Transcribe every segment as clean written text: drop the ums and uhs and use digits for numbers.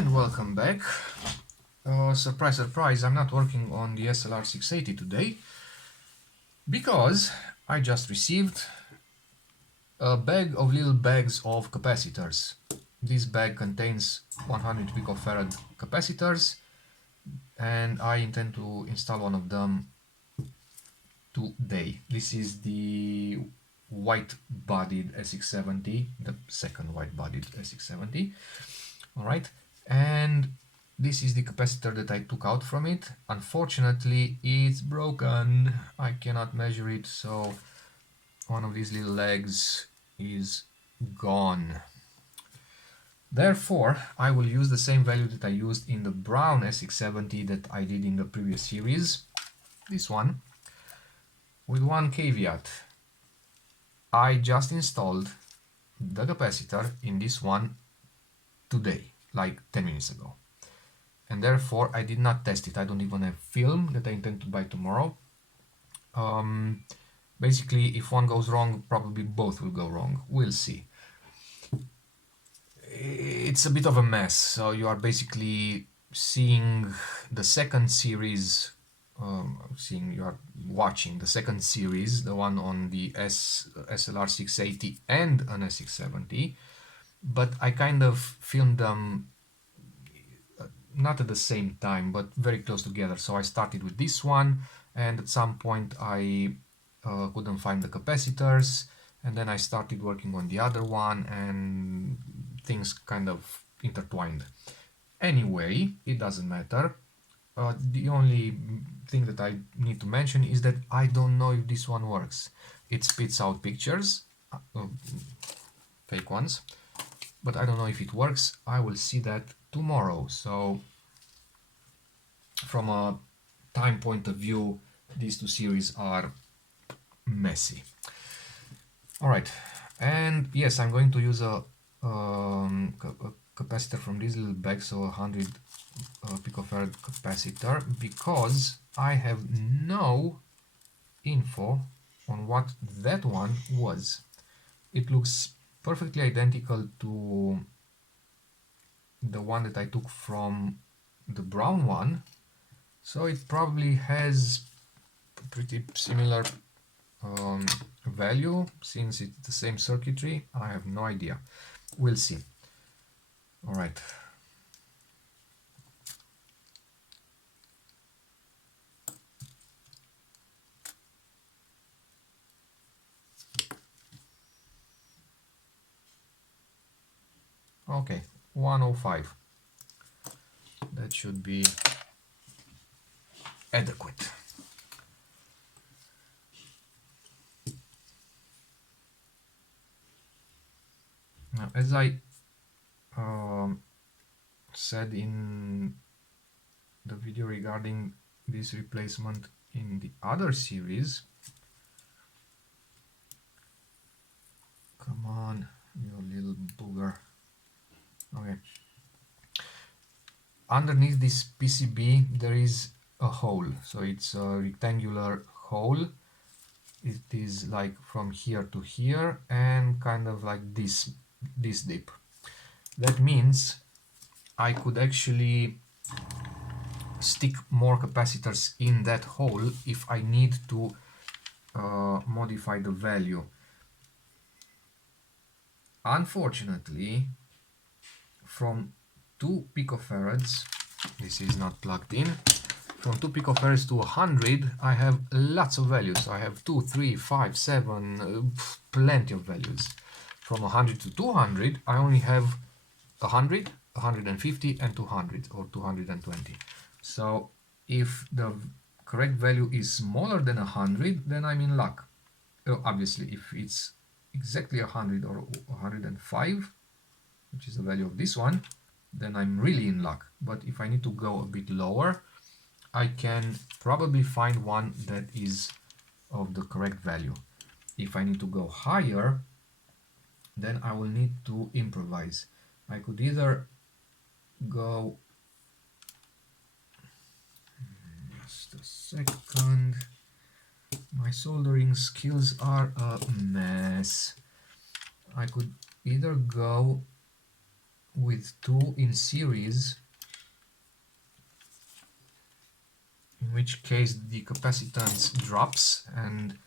And welcome back. Surprise, surprise, I'm not working on the SLR 680 today because I just received a bag of little bags of capacitors. This bag contains 100 picofarad capacitors and I intend to install one of them today. This is the white-bodied SX-70, the second white-bodied SX-70. Alright, and this is the capacitor that I took out from it. Unfortunately, it's broken. I cannot measure it, so one of these little legs is gone. Therefore, I will use the same value that I used in the brown SX-70 that I did in the previous series, this one, with one caveat. I just installed the capacitor in this one today, like 10 minutes ago. And therefore I did not test it. I don't even have film that I intend to buy tomorrow. Basically, if one goes wrong, probably both will go wrong. We'll see. It's a bit of a mess. So you are basically seeing the second series, you are watching the second series, the one on the SLR 680 and an SX-70. But I kind of filmed them not at the same time, but very close together. So I started with this one, and at some point I couldn't find the capacitors, and then I started working on the other one, and things kind of intertwined. Anyway, it doesn't matter. The only thing that I need to mention is that I don't know if this one works. It spits out pictures, fake ones, but I don't know if it works. I will see that tomorrow. So from a time point of view, these two series are messy. All right, and yes, I'm going to use a capacitor from this little bag, so 100 picofarad capacitor, because I have no info on what that one was. It looks perfectly identical to the one that I took from the brown one, so it probably has pretty similar value since it's the same circuitry. I have no idea. We'll see. All right. Okay, 105. That should be adequate. Now, as I said in the video regarding this replacement in the other series, come on, you little booger. Okay. Underneath this PCB there is a hole, so it's a rectangular hole. It is like from here to here and kind of like this dip. That means I could actually stick more capacitors in that hole if I need to modify the value. Unfortunately, from 2 picofarads, this is not plugged in, from 2 picofarads to 100 I have lots of values. I have 2, 3, 5, 7, plenty of values. From 100 to 200 I only have 100, 150 and 200 or 220. So if the correct value is smaller than 100, then I'm in luck. Obviously, if it's exactly 100 or 105, which is the value of this one, then I'm really in luck. But if I need to go a bit lower, I can probably find one that is of the correct value. If I need to go higher, then I will need to improvise. I could either go, just a second, my soldering skills are a mess. I could either go with two in series, in which case the capacitance drops, and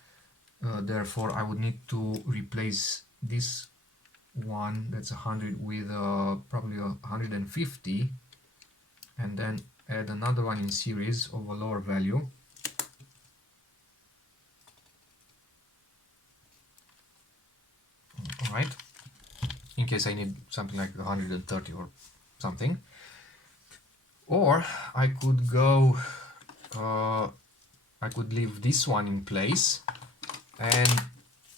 therefore I would need to replace this one that's 100 with probably 150, and then add another one in series of a lower value. Alright, in case I need something like 130 or something. Or I could go, I could leave this one in place and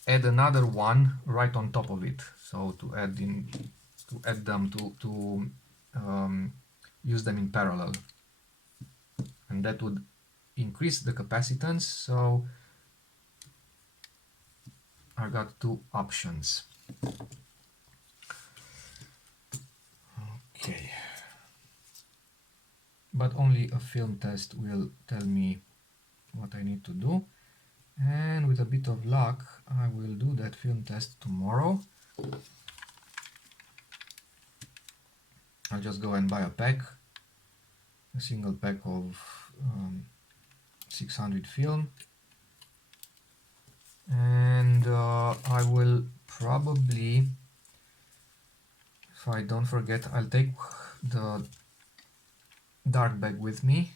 add another one right on top of it. So to add them to use them in parallel, and that would increase the capacitance. So I got two options. Okay, but only a film test will tell me what I need to do, and with a bit of luck I will do that film test tomorrow. I'll just go and buy a pack, a single pack of 600 film, and I will probably, if I don't forget, I'll take the dark bag with me,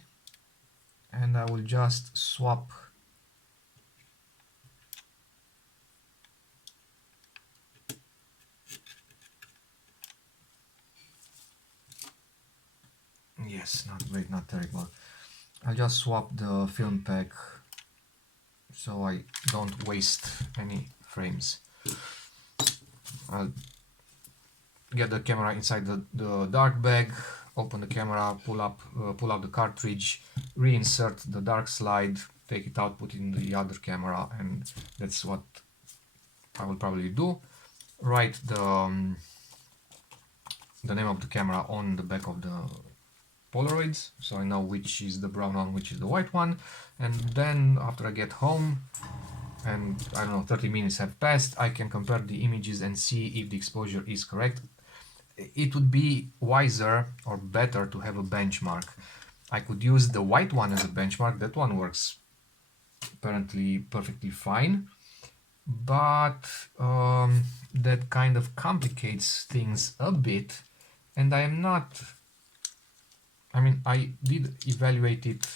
and I will just swap yes, not great, not terrible. I'll just swap the film pack so I don't waste any frames. I'll get the camera inside the dark bag, open the camera, pull out the cartridge, reinsert the dark slide, take it out, put it in the other camera, and that's what I will probably do. Write the name of the camera on the back of the Polaroids, so I know which is the brown one, which is the white one, and then after I get home and I don't know, 30 minutes have passed, I can compare the images and see if the exposure is correct. It would be wiser or better to have a benchmark. I could use the white one as a benchmark. That one works apparently perfectly fine, but that kind of complicates things a bit, and I am not, I mean, I did evaluate it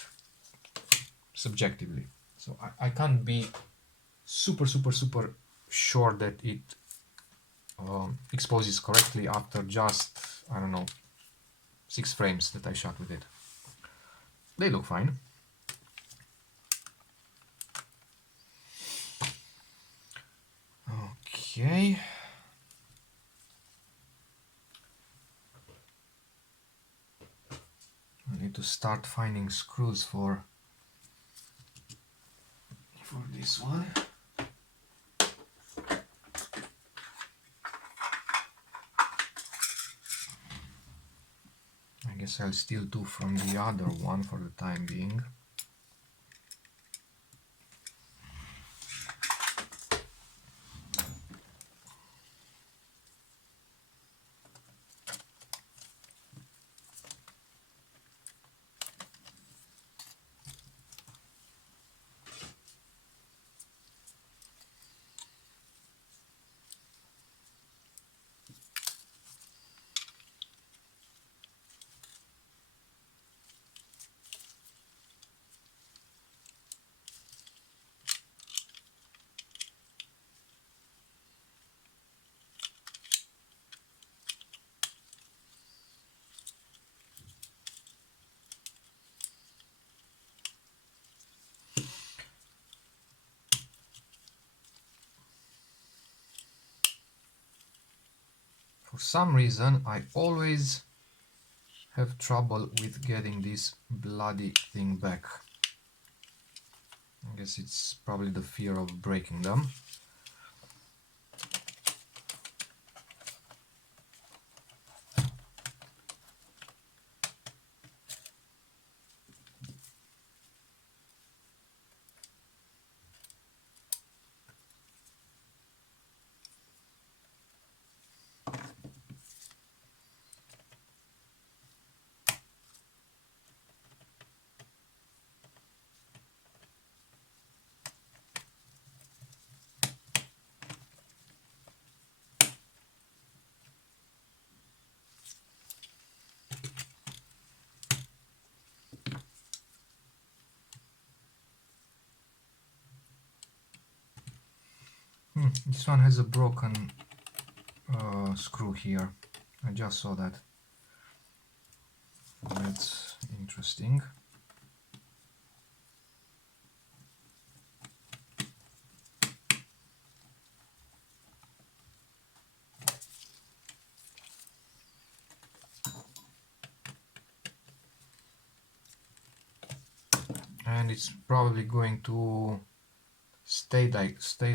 subjectively, so I can't be super sure that it exposes correctly after just, I don't know, 6 frames that I shot with it. They look fine. Okay. I need to start finding screws for this one. I guess I'll steal 2 from the other one for the time being. For some reason, I always have trouble with getting this bloody thing back. I guess it's probably the fear of breaking them. This one has a broken screw here. I just saw that. That's interesting. And it's probably going to stay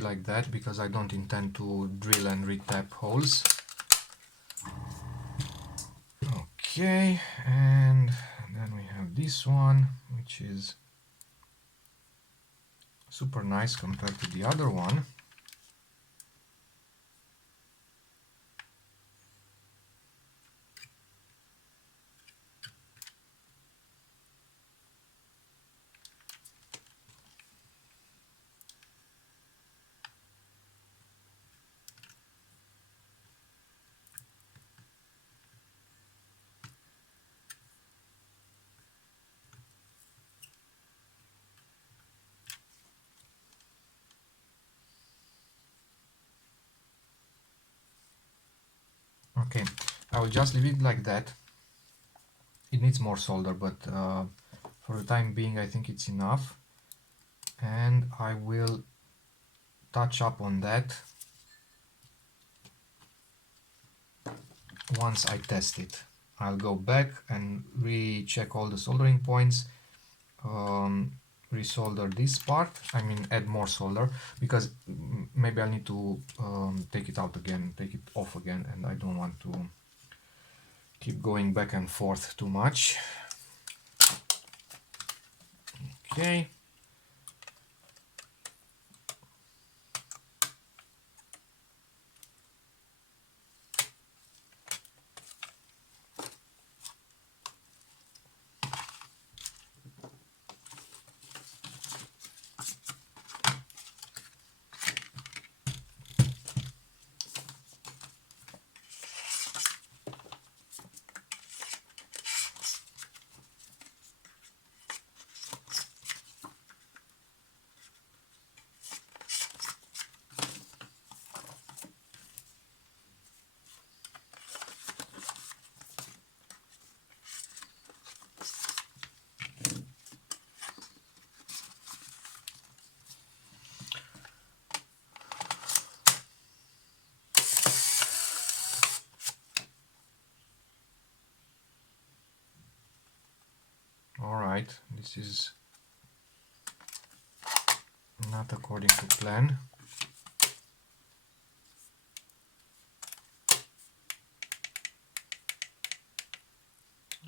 like that because I don't intend to drill and retap holes. Okay, and then we have this one, which is super nice compared to the other one. Okay, I will just leave it like that. It needs more solder, but for the time being I think it's enough. And I will touch up on that once I test it. I'll go back and recheck all the soldering points, resolder this part, I mean add more solder, because maybe I'll need to take it out again, take it off again, and I don't want to keep going back and forth too much. Okay. Alright, this is not according to plan.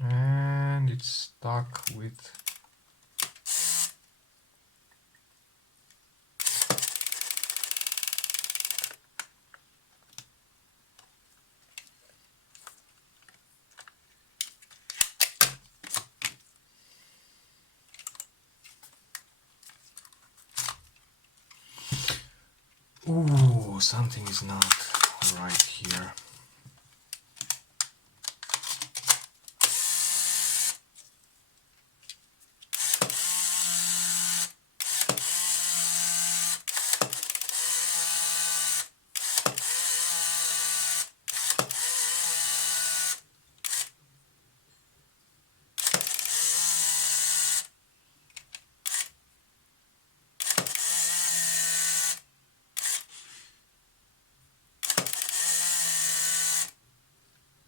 And it's stuck with ooh, something is not right here.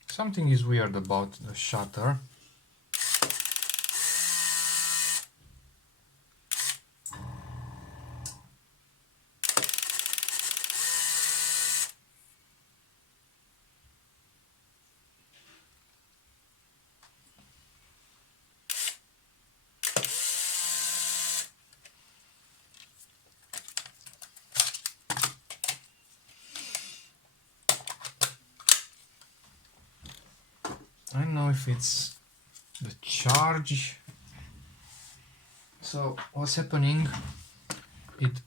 Something is weird about the shutter. I don't know if it's the charge. So what's happening, it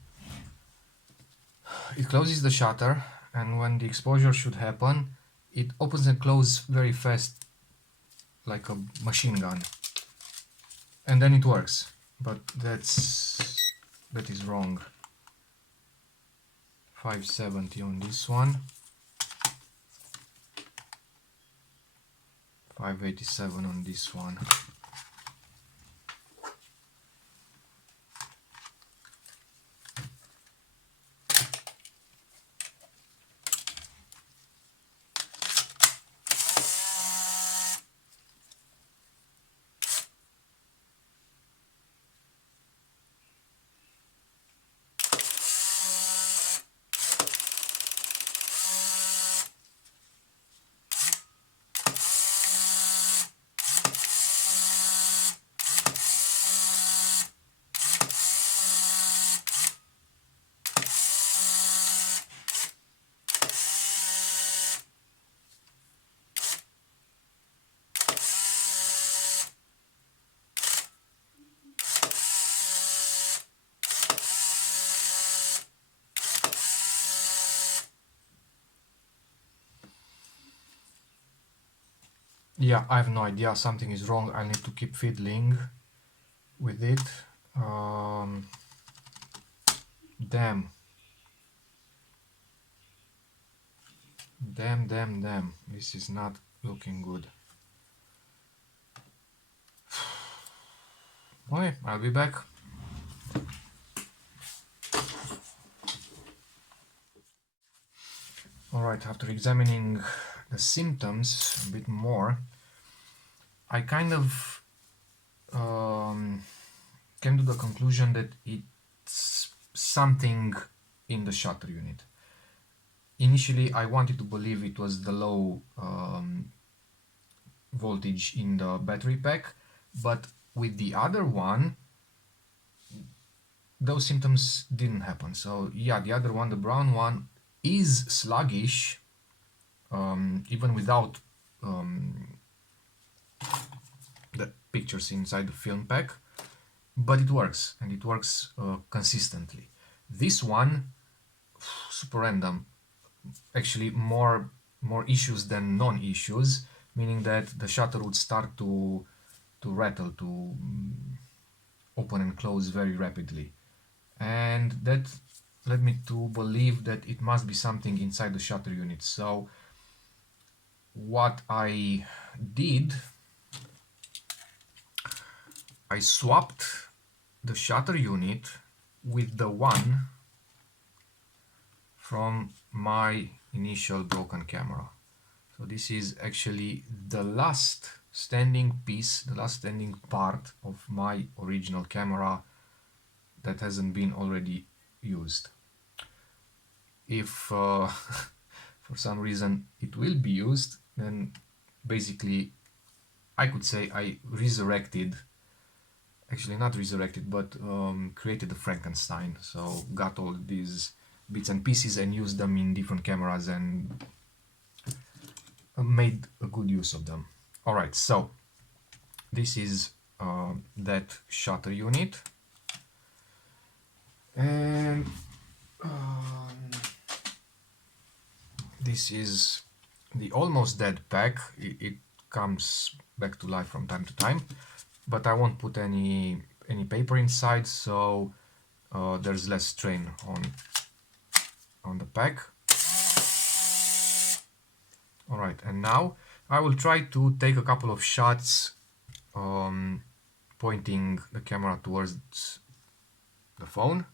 closes the shutter, and when the exposure should happen, it opens and closes very fast like a machine gun, and then it works. But that is wrong. 570 on this one, 587 on this one. Yeah, I have no idea, something is wrong. I need to keep fiddling with it. Damn. Damn. This is not looking good. Okay, I'll be back. Alright, after examining the symptoms a bit more, I kind of came to the conclusion that it's something in the shutter unit. Initially, I wanted to believe it was the low voltage in the battery pack, but with the other one, those symptoms didn't happen. So yeah, the other one, the brown one, is sluggish, even without the pictures inside the film pack, but it works, and it works consistently. This one, super random, actually more issues than non-issues, meaning that the shutter would start to rattle, to open and close very rapidly, and that led me to believe that it must be something inside the shutter unit. So what I did, I swapped the shutter unit with the one from my initial broken camera. So this is actually the last standing piece, the last standing part of my original camera that hasn't been already used. If for some reason it will be used, then basically I could say I resurrected, actually not resurrected, but created a Frankenstein. So got all these bits and pieces and used them in different cameras and made a good use of them. Alright, so this is that shutter unit, and this is the almost dead pack. It comes back to life from time to time, but I won't put any paper inside, so there's less strain on the pack. Alright, and now I will try to take a couple of shots pointing the camera towards the phone,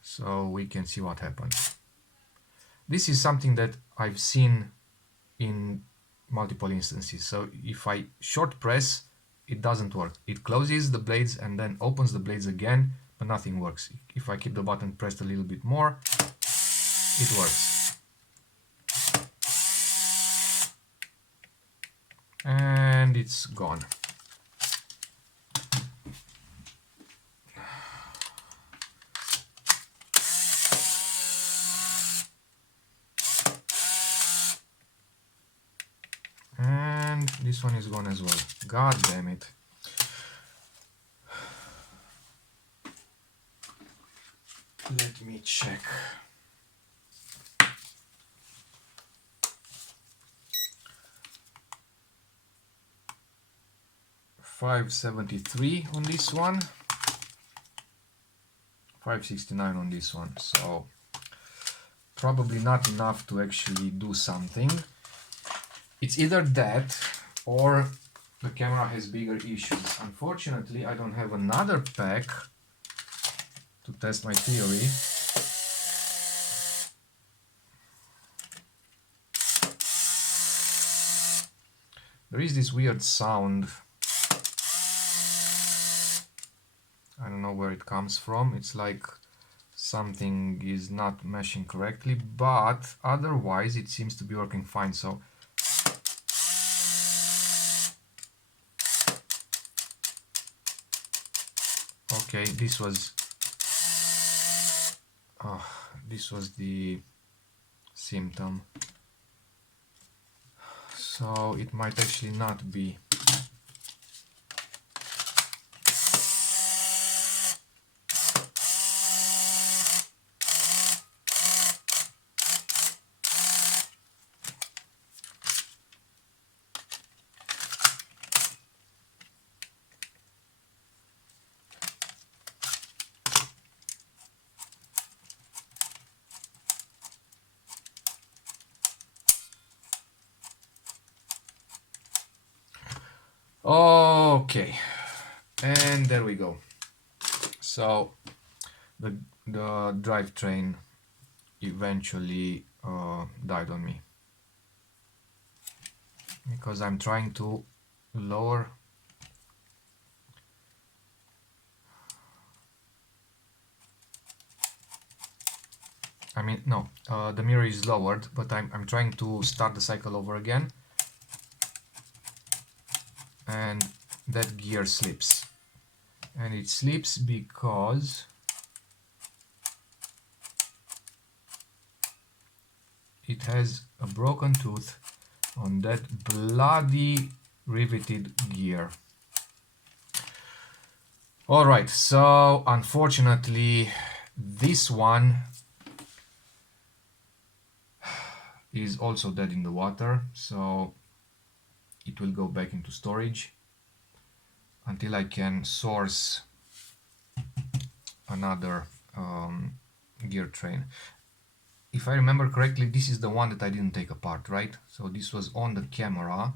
so we can see what happens. This is something that I've seen in multiple instances. So if I short press, it doesn't work. It closes the blades and then opens the blades again, but nothing works. If I keep the button pressed a little bit more, it works. And it's gone. And this one is gone as well. God damn it. Let me check. $573 on this one, $569 on this one. So probably not enough to actually do something. It's either that or the camera has bigger issues. Unfortunately, I don't have another pack to test my theory. There is this weird sound. I don't know where it comes from. It's like something is not meshing correctly, but otherwise it seems to be working fine. So okay, this was the symptom. So it might actually not be. Okay, and there we go. So the drivetrain eventually died on me because I'm trying to lower. I mean, no, the mirror is lowered, but I'm trying to start the cycle over again, and that gear slips. And it slips because it has a broken tooth on that bloody riveted gear. Alright, so unfortunately this one is also dead in the water, so it will go back into storage until I can source another gear train. If I remember correctly, this is the one that I didn't take apart, right? So this was on the camera,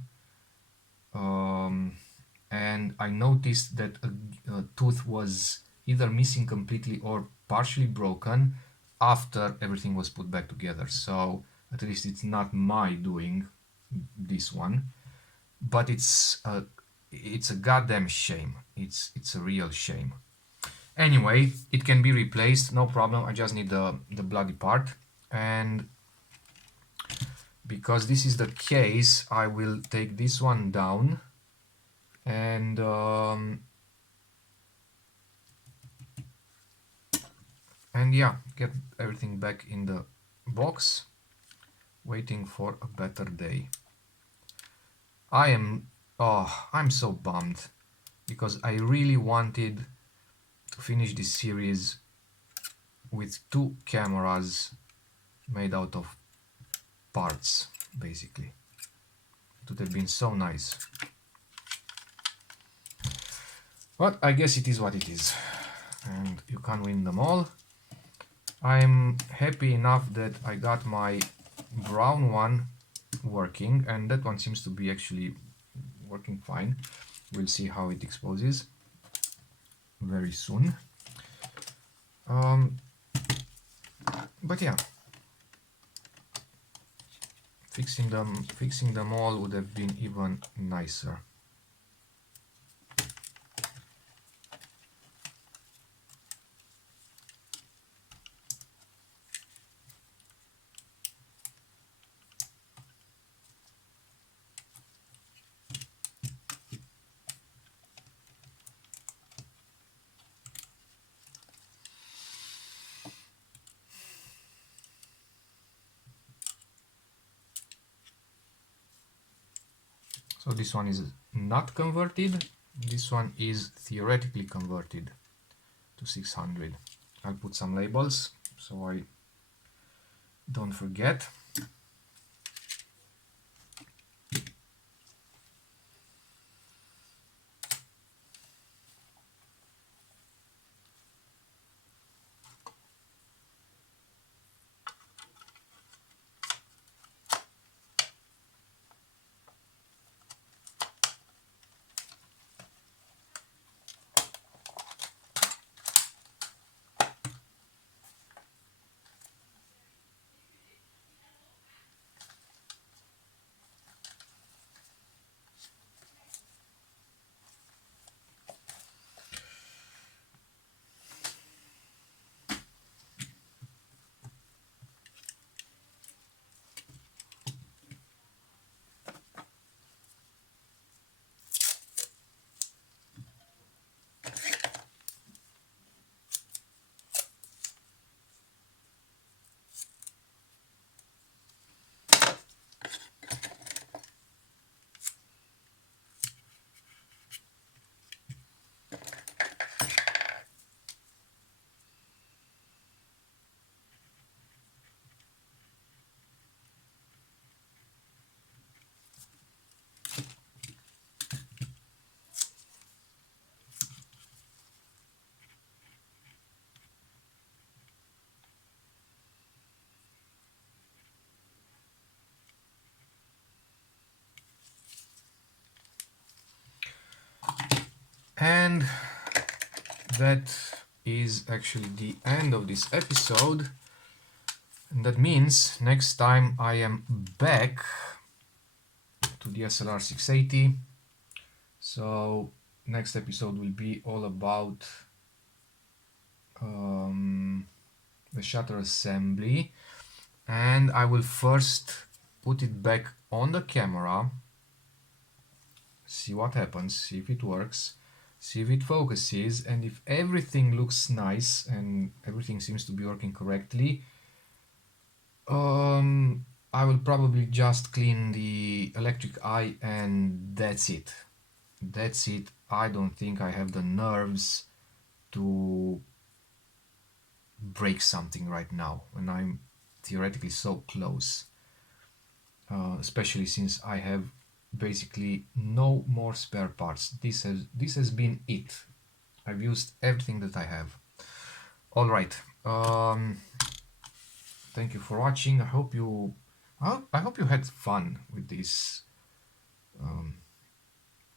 and I noticed that a tooth was either missing completely or partially broken after everything was put back together. So at least it's not my doing, this one, but it's a goddamn shame. It's a real shame. Anyway, it can be replaced, no problem. I just need the bloody part, and because this is the case, I will take this one down and yeah, get everything back in the box, waiting for a better day. I'm so bummed because I really wanted to finish this series with 2 cameras made out of parts, basically. It would have been so nice. But I guess it is what it is, and you can't win them all. I'm happy enough that I got my brown one working, and that one seems to be actually working fine. We'll see how it exposes very soon. But yeah, fixing them all would have been even nicer. So this one is not converted. This one is theoretically converted to 600. I'll put some labels so I don't forget. And that is actually the end of this episode. And that means next time I am back to the SLR 680. So next episode will be all about the shutter assembly, and I will first put it back on the camera, see what happens, see if it works, see if it focuses, and if everything looks nice and everything seems to be working correctly, I will probably just clean the electric eye and that's it. That's it. I don't think I have the nerves to break something right now when I'm theoretically so close. Especially since I have basically no more spare parts. This has been it. I've used everything that I have. All right. Thank you for watching. I hope you had fun with this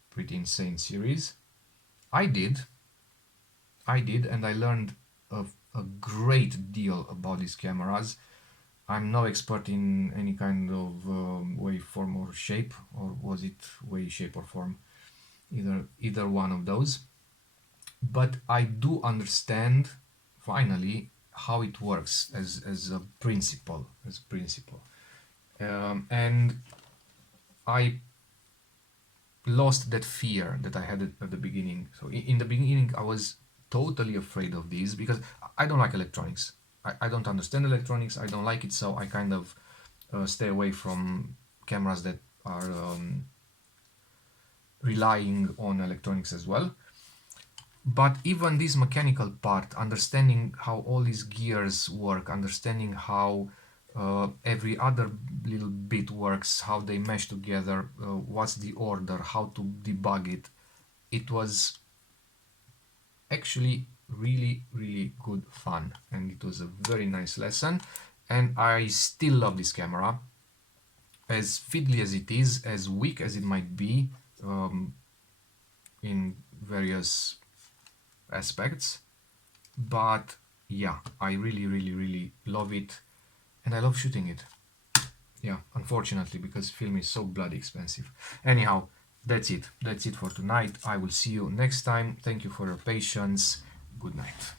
pretty insane series. I did, and I learned a great deal about these cameras. I'm no expert in any kind of way, form, or shape, or was it way, shape, or form? Either one of those. But I do understand finally how it works as a principle, and I lost that fear that I had at the beginning. So in the beginning, I was totally afraid of these because I don't like electronics. I don't understand electronics. I don't like it, so I kind of stay away from cameras that are relying on electronics as well. But even this mechanical part, understanding how all these gears work, understanding how every other little bit works, how they mesh together, what's the order, how to debug it, it was actually really, really good fun, and it was a very nice lesson. And I still love this camera, as fiddly as it is, as weak as it might be in various aspects, but yeah, I really, really, really love it, and I love shooting it. Yeah, unfortunately, because film is so bloody expensive. Anyhow, that's it for tonight. I will see you next time. Thank you for your patience. Good night.